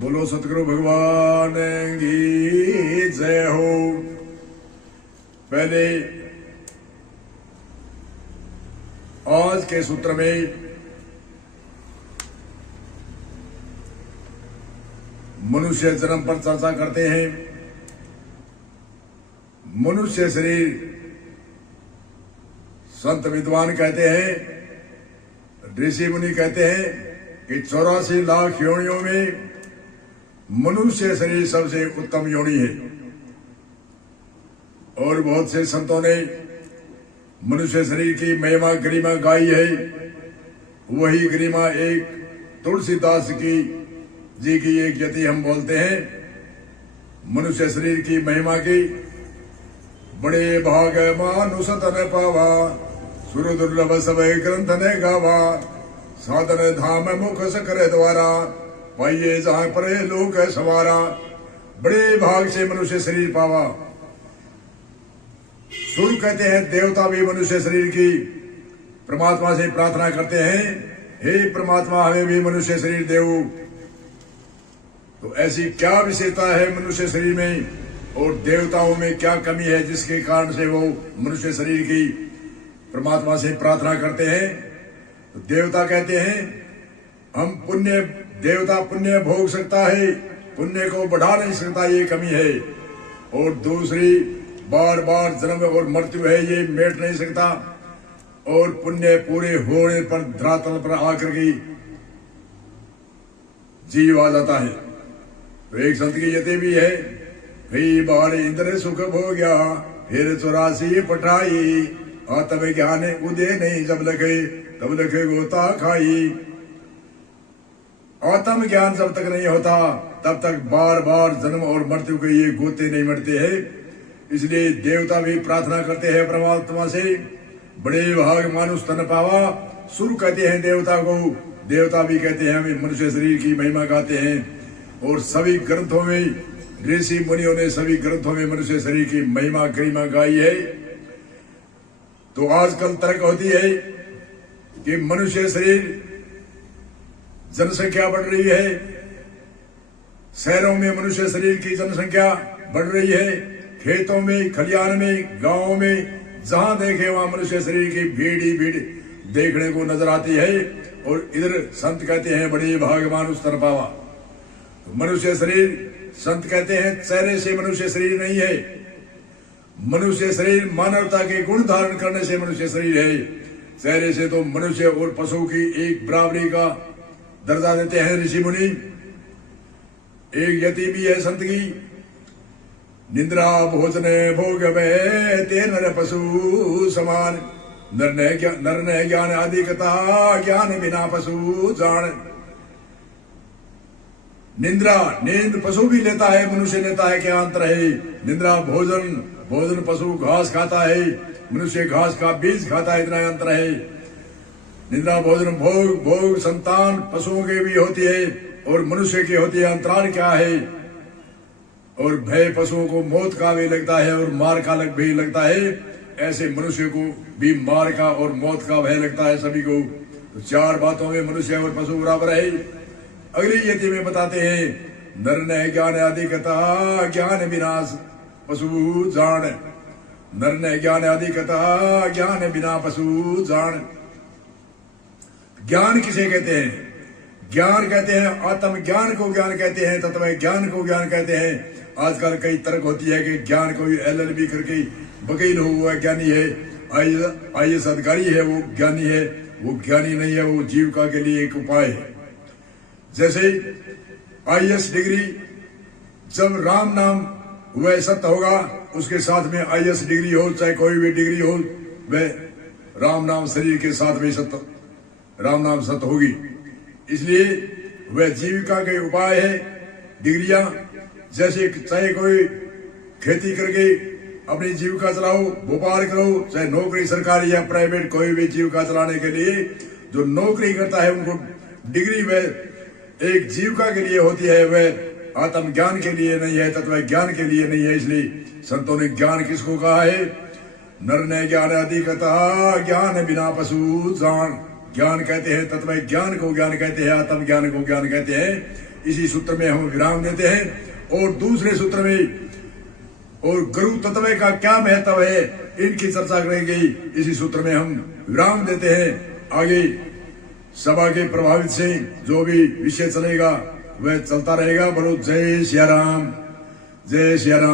बोलो सतगुरु भगवान की जय हो। पहले आज के सूत्र में मनुष्य जन्म पर चर्चा करते हैं। मनुष्य शरीर संत विद्वान कहते हैं, ऋषि मुनि कहते हैं कि 84 लाख योनियों में मनुष्य शरीर सबसे उत्तम योनि है। और बहुत से संतों ने मनुष्य शरीर की महिमा गरिमा गाई है। वही गरिमा एक तुलसीदास की जी की एक यति हम बोलते हैं। मनुष्य शरीर की महिमा की बड़े भाग मानुष तन पावा, सुर दुर्लभ सब ग्रंथ ने गावा, साधन धाम मुख सकर द्वारा, पाइये जहां परे लोक सवारा। बड़े भाग से मनुष्य शरीर पावा। सुर कहते हैं देवता भी मनुष्य शरीर की परमात्मा से प्रार्थना करते हैं, हे प्रमात्मा हमें भी मनुष्य शरीर देव। तो ऐसी क्या विशेषता है मनुष्य शरीर में और देवताओं में क्या कमी है जिसके कारण से वो मनुष्य शरीर की परमात्मा से प्रार्थना करते हैं? तो देवता कहते हैं हम पुण्य, देवता पुण्य भोग सकता है, पुण्य को बढ़ा नहीं सकता, ये कमी है। और दूसरी बार बार जन्म और मृत्यु है, ये मेट नहीं सकता। और पुण्य पूरे होने पर धरातल पर आकर के जीव आ जाता है। तो एक संत की यति भी है, कई बार इंद्र सुख भोग्या, फिर 84 पटाई, आत्म ज्ञान उदय नहीं जब लगे तब लगे गोता खाई। आत्म ज्ञान जब तक नहीं होता तब तक बार बार जन्म और मृत्यु के ये गोते नहीं मरते हैं। इसलिए देवता भी प्रार्थना करते हैं परमात्मा से, बड़े भाग मानुष तन पावा। सुर कहते हैं देवता को, देवता भी कहते हैं हमें मनुष्य शरीर की महिमा गाते हैं। और सभी ग्रंथों में ऋषि मुनियों ने सभी ग्रंथों में मनुष्य शरीर की महिमा गरिमा गाई है। तो आजकल तर्क होती है कि मनुष्य शरीर जनसंख्या बढ़ रही है, शहरों में मनुष्य शरीर की जनसंख्या बढ़ रही है, खेतों में, खलियान में, गांवों में जहां देखे वहां मनुष्य शरीर की भीड़ ही भीड़ देखने को नजर आती है। और इधर संत कहते हैं बड़े भाग मानुष तन पावा। तो मनुष्य शरीर संत कहते हैं चेहरे से मनुष्य शरीर नहीं है, मनुष्य शरीर मानवता के गुण धारण करने से मनुष्य शरीर है। चेहरे से तो मनुष्य और पशु की एक बराबरी का दर्जा देते हैं ऋषि मुनि। एक यति भी है संत की, निद्रा भोजन भोग में ते नर पशु समान, नर ने ज्ञान आदि कथा, ज्ञान बिना पशु जान। निद्रा, नींद पशु भी लेता है, मनुष्य लेता है, क्या अंतर है? निद्रा भोजन, भोजन पशु घास खाता है, मनुष्य घास का बीज खाता है, इतना अंतर है। निद्रा भोजन भोग, भोग संतान पशुओं के भी होती है और मनुष्य की होती है, अंतराल क्या है? और भय पशुओं को मौत का भी लगता है और मार का भी लगता है, ऐसे मनुष्य को भी मार का और मौत का भय लगता है सभी को। तो चार बातों में मनुष्य और पशु बराबर है। अगली यति में बताते हैं नर ने ज्ञान आदि कथा, ज्ञान विनाश पशु जान। नर ने ज्ञान आदि कथा, ज्ञान बिना पशु जान। ज्ञान किसे कहते हैं? ज्ञान कहते हैं आत्म ज्ञान को ज्ञान कहते हैं, तत्व ज्ञान को ज्ञान कहते हैं। आजकल कई तर्क होती है कि ज्ञान कोई LLB करके वकील हो वो ज्ञानी है, IAS अधिकारी है वो ज्ञानी है। वो ज्ञानी नहीं है, वो जीविका के लिए एक उपाय है। जैसे IAS डिग्री, जब राम नाम वह सत्य होगा, उसके साथ में IAS डिग्री हो, चाहे कोई भी डिग्री हो, वह राम नाम शरीर के साथ में सत्य, राम नाम सत्य होगी। इसलिए वह जीविका के उपाय है डिग्रियां। जैसे चाहे कोई खेती करके अपनी जीविका चलाओ, व्यापार करो, चाहे नौकरी सरकारी या प्राइवेट, कोई भी जीविका चलाने के लिए जो नौकरी करता है उनको डिग्री वह एक जीविका के लिए होती है, वह आत्म ज्ञान के लिए नहीं है, तत्व ज्ञान के लिए नहीं है। इसलिए संतों ने ज्ञान किसको कहा है? नर ने ज्ञान आदि कथा, ज्ञान बिना पशु जान। ज्ञान कहते हैं तत्व ज्ञान को ज्ञान कहते हैं, आत्म ज्ञान को ज्ञान कहते हैं। इसी सूत्र में हम विराम देते हैं। और दूसरे सूत्र में और गुरु तत्व का क्या महत्व है, इनकी चर्चा करेंगे। इसी सूत्र में हम विराम देते हैं। आगे सभा के प्रभावित से जो भी विषय चलेगा वह चलता रहेगा। बोलो जय सिया राम, जय सिया राम।